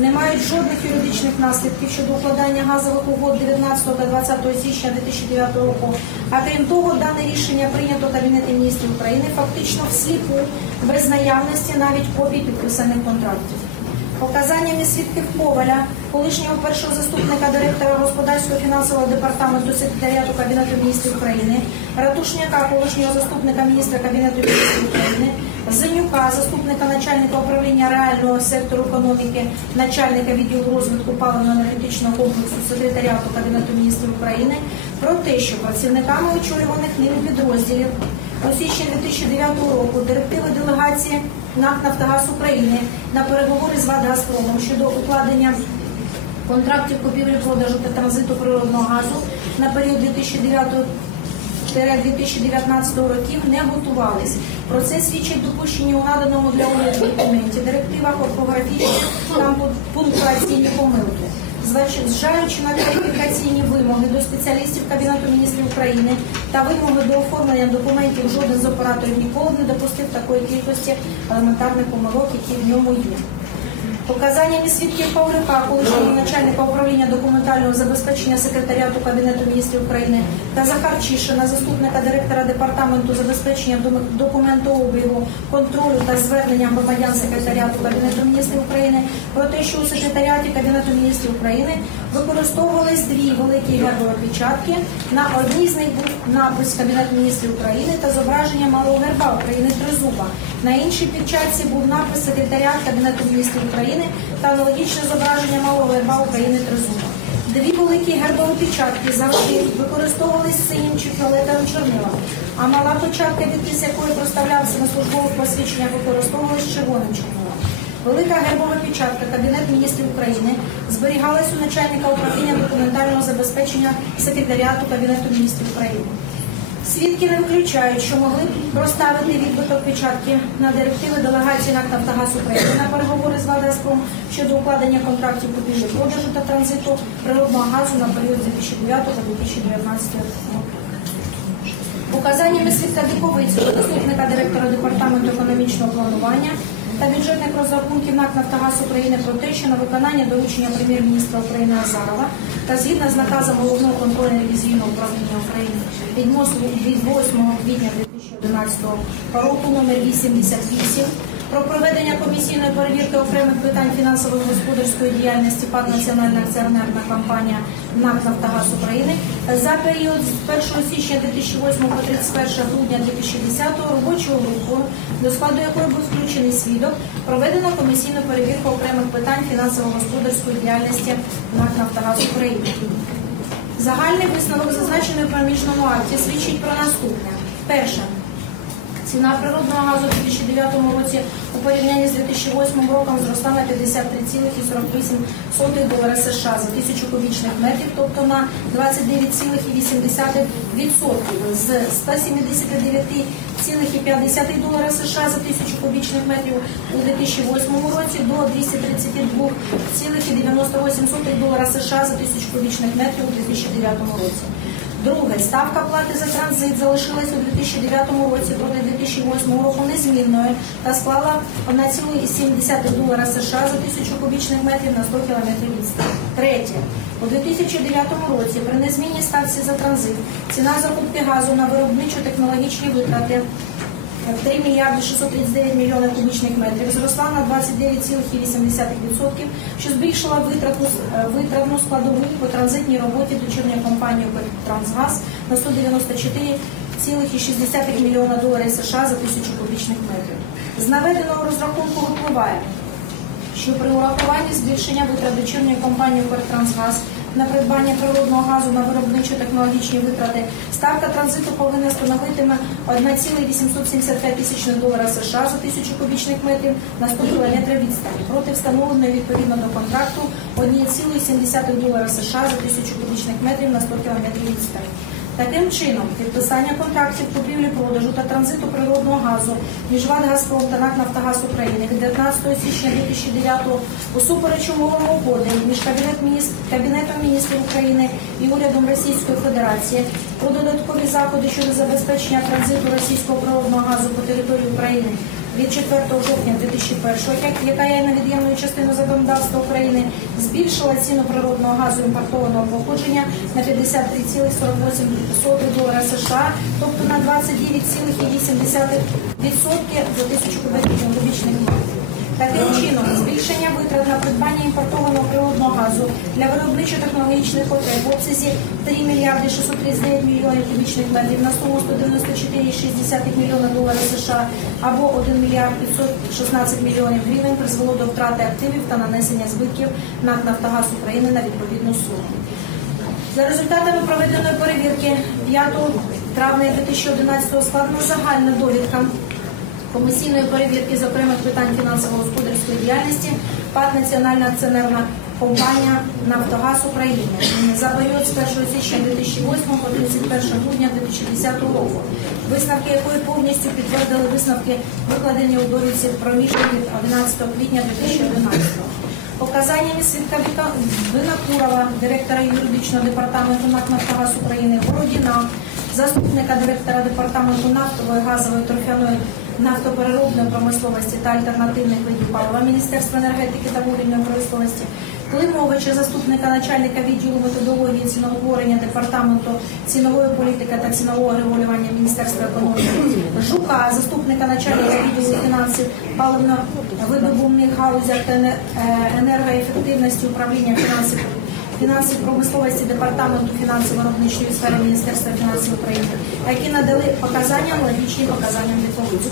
не мають жодних юридичних наслідків щодо укладання газових угод 19 та 20 січня 2009 року. А крім того, дане рішення прийнято Кабінетом міністрів України фактично всліпу, без наявності навіть копій підписаних контрактів. Показаннями свідків Коваля, колишнього першого заступника директора господарського фінансового департаменту секретаріату Кабінету міністрів України, Ратушняка, колишнього заступника міністра Кабінету міністрів України, Зенюка, заступника начальника управління реального сектору економіки, начальника відділу розвитку паливно-енергетичного комплексу секретаріату Кабінету міністрів України про те, що працівниками очолюваних ним підрозділів у січні 2009 року директиви делегації НАК «Нафтогаз України на переговори з ВАД щодо укладення контрактів купівлі-продажу та транзиту природного газу на період 2009 2019 років не готувались. Про це свідчать допущені у наданому для уряду документі, директивах, орфографічні та пунктуаційні помилки. Зважаючи на кваліфікаційні вимоги до спеціалістів Кабінету міністрів України та вимоги до оформлення документів, жоден з операторів ніколи не допустив такої кількості елементарних помилок, які в ньому є. Показаннями свідків Павлюка, колишнього начальника управління документального забезпечення секретаріату Кабінету міністрів України та Захарчишина, заступника директора департаменту забезпечення документообігу, контролю та звернення громадян секретаріату Кабінету міністрів України про те, що у секретаріаті Кабінету міністрів України використовувались дві великі гербові печатки. На одній з них був напис Кабінет міністрів України та зображення малого герба України Тризуба. На іншій печатці був напис секретаріат Кабінету міністрів України та аналогічне зображення малого герба України Тризуба. Дві великі гербові печатки завжди використовувались синім чи фіолетовим чорнилом, а мала печатка, відтис якої проставлявся на службових посвідченнях, використовувалась червоним чорнилом. Велика гербова печатка Кабінет міністрів України зберігалась у начальника управління документального забезпечення секретаріату Кабінету міністрів України. Свідки не виключають, що могли б проставити відбиток печатки на директиви делегації НАК «Нафтогаз України на переговори з «Вадаспром» щодо укладення контрактів купівлі продажу та транзиту природного газу на період з 2009 по 2019 року. Показаннями свідка Диковицького, заступника директора департаменту економічного планування та бюджетних розрахунків НАК «Нафтогаз України про те, що на виконання доручення прем'єр-міністра України Азарова та згідно з наказом головного контрольно-ревізійного управління України від 8 квітня 2011 року номер 88 про проведення комісійної перевірки окремих питань фінансово-господарської діяльності ПАД Національна акціонерна компанія НАК «Нафтогаз України» за період з 1 січня 2008 по 31 грудня 2010 робочою групою, до складу якої був включений свідок, проведено комісійну перевірку окремих питань фінансово-господарської діяльності НАК «Нафтогаз України». Загальний висновок зазначений в проміжному акті свідчить про наступне. Перше. Ціна природного газу у 2009 році порівнянні з 2008 роком зросла на 53,48 долара США за тисячу кубічних метрів, тобто на 29,8% з 179,5 долара США за тисячу кубічних метрів у 2008 році до 232,98 долара США за тисячу кубічних метрів у 2009 році. Друге, ставка плати за транзит залишилась у 2009 році проти 2008 року незмінною та склала 1,7 долара США за тисячу кубічних метрів на 100 кілометрів відстані. Третє, у 2009 році при незмінній ставці за транзит ціна закупки газу на виробничо-технологічні витрати 3 мільярди 639 мільйонів кубічних метрів зросла на 29,8%, що збільшила витратну, е, витратну складову по транзитній роботі дочірньої компанії «Трансгаз» на 194,6 мільйона доларів США за тисячу кубічних метрів. З наведеного розрахунку випливає, що при урахуванні збільшення витрат дочірньої компанії «Укртрансгаз» на придбання природного газу на виробничо-технологічні витрати, ставка транзиту повинна становитиме 1,875 тисячних долара США за тисячу кубічних метрів. На 100 кілометрів відстані проти встановленої відповідно до контракту 1,7 долара США за тисячу кубічних метрів на 100 кілометрів відстані. Таким чином, підписання контрактів купівлі-продажу та транзиту природного газу між ВАД «Газпром» та НАК «Нафтогаз України від 19 січня 2009 усупереч умовам угоди між Кабінет Кабінетом міністрів України і урядом Російської Федерації про додаткові заходи щодо забезпечення транзиту російського природного газу по території України від 4 жовтня 2001, як- яка є невід'ємною частиною законодавства України, збільшила ціну природного газу імпортованого походження на 53,48 долара США, тобто на 29,8% за тисячу кубічних метрів. Таким чином, збільшення витрат на придбання імпортованого природного газу для виробничо-технологічних потреб в обсязі 3 мільярди 639 мільйонів кубічних метрів на суму 194,6 мільйона доларів США або 1 мільярд 516 мільйонів гривень призвело до втрати активів та нанесення збитків НАК «Нафтогаз України на відповідну суму. За результатами проведеної перевірки 5 травня 2011 складена загальна довідка комісійної перевірки з окремих питань фінансово-господарської діяльності ПАТ Національна акціонерна компанія Нафтогаз України за період з 1 січня 2008 по 31 грудня 2010 року, висновки якої повністю підтвердили висновки, викладені у довідці про від 11 квітня 2011 року. Показаннями свідка Винокурова, директора юридичного департаменту НАК «Нафтогаз України, Бородіна, заступника директора департаменту нафтової, газової, торфяної, нафтопереробної промисловості та альтернативних видів палива Міністерства енергетики та вугільної промисловості, Климовича, заступника начальника відділу методології ціноутворення департаменту цінової політики та цінового регулювання Міністерства економіки, Жука, заступника начальника відділу фінансів паливно-видобувних галузях та е, енергоефективності управління фінансів фінансів промисловості департаменту фінансово-виробничої сфери Міністерства фінансів України, які надали показання аналогічні показанням відповідці.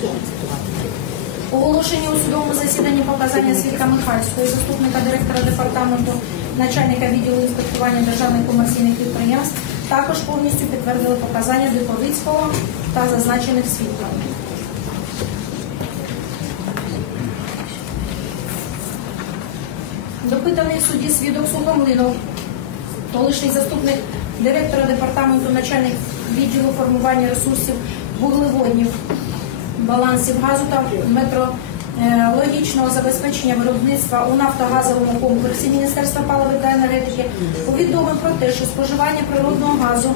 Оголошені у судовому засіданні показання свідка Михальської, заступника директора департаменту, начальника відділу інспектування державних комерційних підприємств, також повністю підтвердили показання Диповицького та зазначених свідків. В суді свідок Сухомлинов, колишній заступник директора департаменту, начальник відділу формування ресурсів вуглеводнів, балансів газу та метрологічного забезпечення виробництва у нафтогазовому комплексі Міністерства паливи та енергетики повідомив про те, що споживання природного газу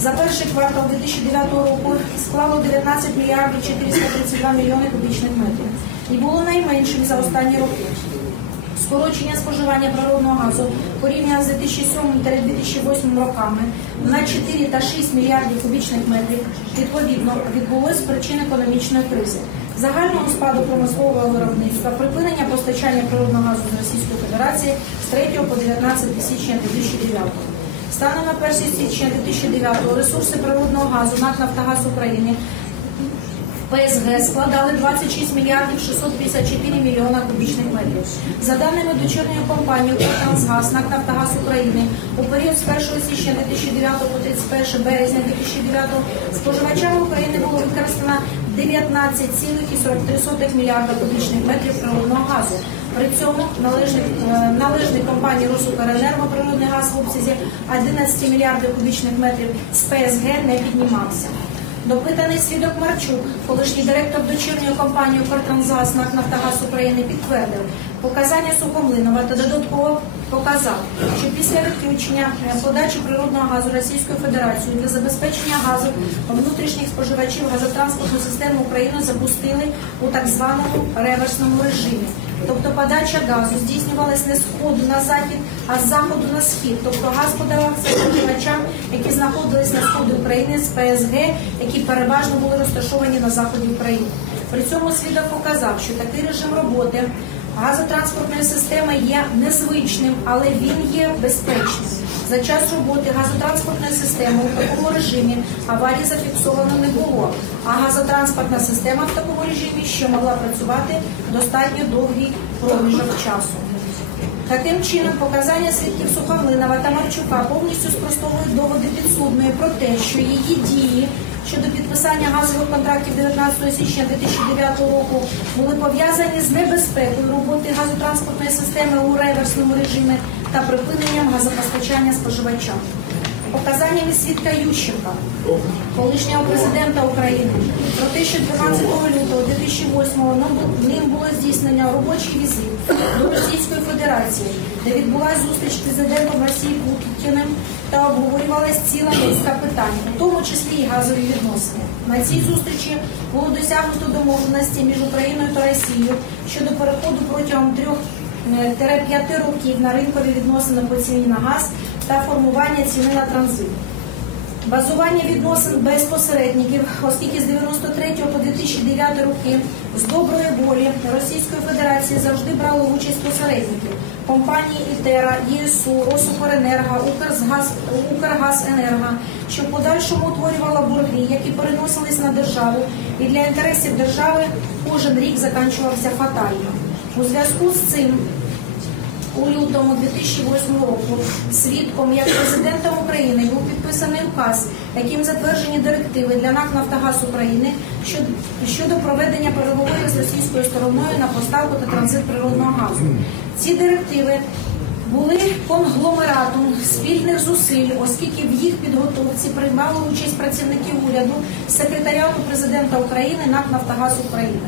за перший квартал 2009 року склало 19 мільярдів 432 мільйони кубічних метрів і було найменшим за останні роки. Скорочення споживання природного газу порівняно з 2007-2008 роками на 4 та 6 мільярдів кубічних метрів відповідно відбулось причин економічної кризи, загального спаду промислового виробництва, припинення постачання природного газу з Російської Федерації з 3 по 19 січня 2009 Станом на 1 січня 2009 ресурси природного газу НАК «Нафтогаз України ПСГ складали 26 мільярдів 654 мільйона кубічних метрів. За даними дочірньої компанії «Укртрансгаз» НАК «Нафтогаз України» у період з 1 січня 2009 по 31 березня 2009 споживачами України було використано 19,43 мільярда кубічних метрів природного газу. При цьому належний, е, належний компанії «Росукренерго» природний газ в обсязі 11 мільярдів кубічних метрів з ПСГ не піднімався. Допитаний свідок Марчук, колишній директор дочірньої компанії «Укртрансгаз» НАК «Нафтогаз України» підтвердив показання Сухомлинова та додатково показав, що після відключення е, подачі природного газу Російською Федерацією для забезпечення газу внутрішніх споживачів газотранспортну систему України запустили у так званому реверсному режимі. Тобто подача газу здійснювалась не з сходу на захід, а з заходу на схід. Тобто газ подавався споживачам, які знаходились на сході України з ПСГ, які переважно були розташовані на заході України. При цьому свідок показав, що такий режим роботи газотранспортної системи є незвичним, але він є безпечним. За час роботи газотранспортної системи у такому режимі аварії зафіксовано не було, а газотранспортна система в такому режимі ще могла працювати достатньо довгий проміжок часу. Таким чином, показання свідків Сухомлинова та Марчука повністю спростовують доводи підсудної про те, що її дії щодо підписання газових контрактів 19 січня 2009 року були пов'язані з небезпекою роботи газотранспортної системи у реверсному режимі та припиненням газопостачання споживачам. показаннями свідка Ющенка, колишнього президента України, про те, що 12 лютого 2008-го ним було здійснено робочий візит до Російської Федерації, де відбулася зустріч з президентом Росії Путіним та обговорювалась ціла низка питань, у тому числі і газові відносини. На цій зустрічі було досягнуто домовленості між Україною та Росією щодо переходу протягом трьох 5 років на ринкові відносини по ціні на газ та формування ціни на транзит. Базування відносин без посередників, оскільки з 93 по 2009 роки з доброї волі Російської Федерації завжди брали участь посередників компанії ІТЕРА, ЄСУ, Росукренерго, Укргаз, Укргазенерго, що в подальшому утворювала борги, які переносились на державу, і для інтересів держави кожен рік закінчувався фатально. У зв'язку з цим у лютому 2008 року свідком як президентом України був підписаний указ, яким затверджені директиви для НАК «Нафтогаз України» щодо, проведення переговорів з російською стороною на поставку та транзит природного газу. Ці директиви були конгломератом спільних зусиль, оскільки в їх підготовці приймали участь працівники уряду, секретаріату президента України НАК «Нафтогаз України».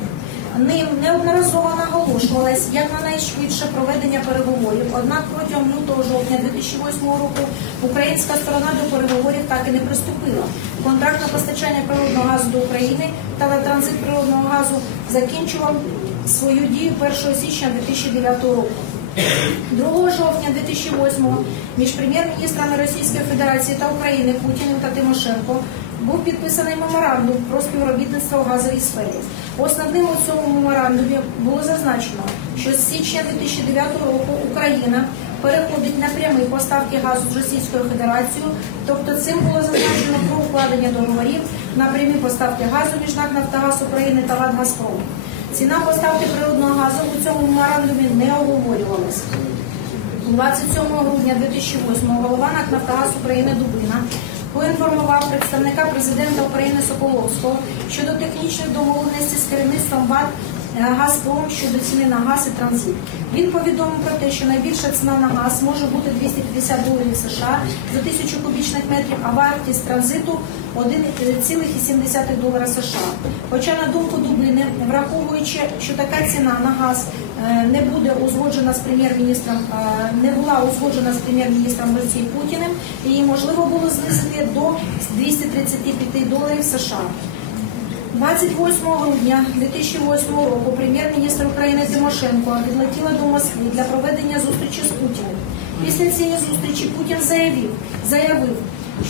Ним неодноразово наголошувалось як на найшвидше проведення переговорів. Однак протягом лютого-жовтня 2008 року українська сторона до переговорів так і не приступила. Контракт на постачання природного газу до України та транзит природного газу закінчував свою дію 1 січня 2009 року. 2 жовтня 2008 між прем'єр-міністрами Російської Федерації та України Путіним та Тимошенко був підписаний меморандум про співробітництво у газовій сфері. Основним у цьому меморандумі було зазначено, що з січня 2009 року Україна переходить на прямі поставки газу з Російською Федерацією, тобто цим було зазначено про укладення договорів на прямі поставки газу між НАК «Нафтогаз України та ВАД «Газпром». Ціна поставки природного газу у цьому меморандумі не обговорювалася. 27 грудня 2008 голова НАК «Нафтогаз України Дубина поінформував представника президента України Соколовського щодо технічної домовленості з керівництвом ВАД Газпром щодо ціни на газ і транзит. Він повідомив про те, що найбільша ціна на газ може бути 250 доларів США за тисячу кубічних метрів, а вартість транзиту 1,7 долара США. Хоча на думку Дубліни, враховуючи, що така ціна на газ е, не буде узгоджена з прем'єр-міністром, е, не була узгоджена з прем'єр-міністром Росії Путіним, її можливо було знизити до 235 доларів США. 28 грудня 2008 року прем'єр-міністр України Тимошенко відлетіла до Москви для проведення зустрічі з Путіним. Після цієї зустрічі Путін заявив, заявив,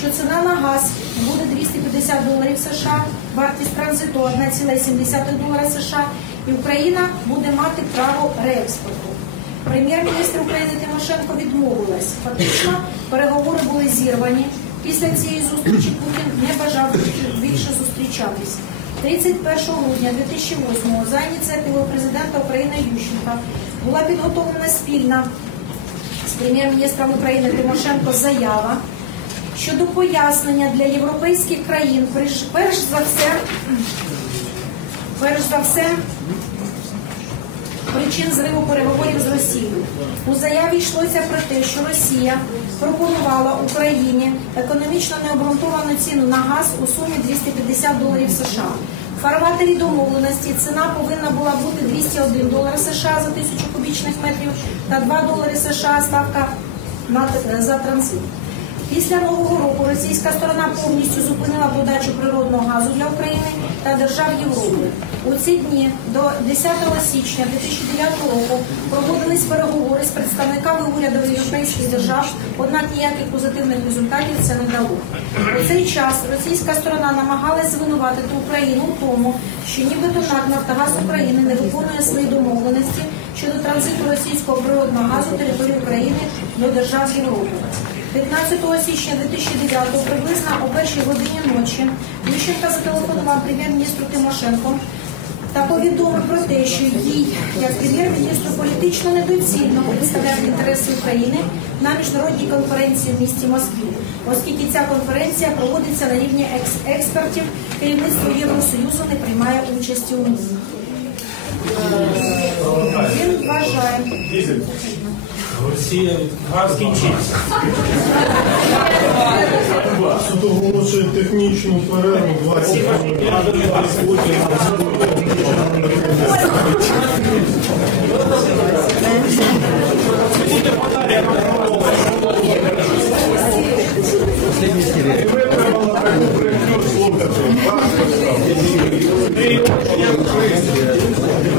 що ціна на газ буде 250 доларів США, вартість транзиту 1,7 долара США, і Україна буде мати право реекспорту. Прем'єр-міністр України Тимошенко відмовилась. Фактично переговори були зірвані. Після цієї зустрічі Путін не бажав більше зустрічатись. 31 грудня 2008 за ініціативою президента України Ющенка була підготовлена спільна з прем'єр-міністром України Тимошенко заява щодо пояснення для європейських країн, перш за все, перш за все причин зриву переговорів з Росією. У заяві йшлося про те, що Росія пропонувала Україні економічно необґрунтовану ціну на газ у сумі 250 доларів США. В фарватері домовленості ціна повинна була бути 201 долар США за тисячу кубічних метрів та 2 долари США ставка за транзит. Після нового року російська сторона повністю зупинила подачу природного газу для України та держав Європи. У ці дні до 10 січня 2009 року проводились переговори з представниками урядів європейських держав, однак ніяких позитивних результатів це не дало. У цей час російська сторона намагалась звинуватити Україну в тому, що нібито НАК «Нафтогаз України не виконує свої домовленості щодо транзиту російського природного газу території України до держав Європи. 15 січня 2009 приблизно о першій годині ночі Ющенка зателефонував прем'єр-міністру Тимошенко та повідомив про те, що їй, як прем'єр-міністру, політично недоцільно представляти інтереси України на міжнародній конференції в місті Москві, оскільки ця конференція проводиться на рівні екс експертів, керівництво Євросоюзу не приймає участі у ній. Він вважає. Росія від газ скінчився. Суд оголошує технічну перерву 20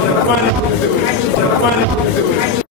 Нормально, нормально.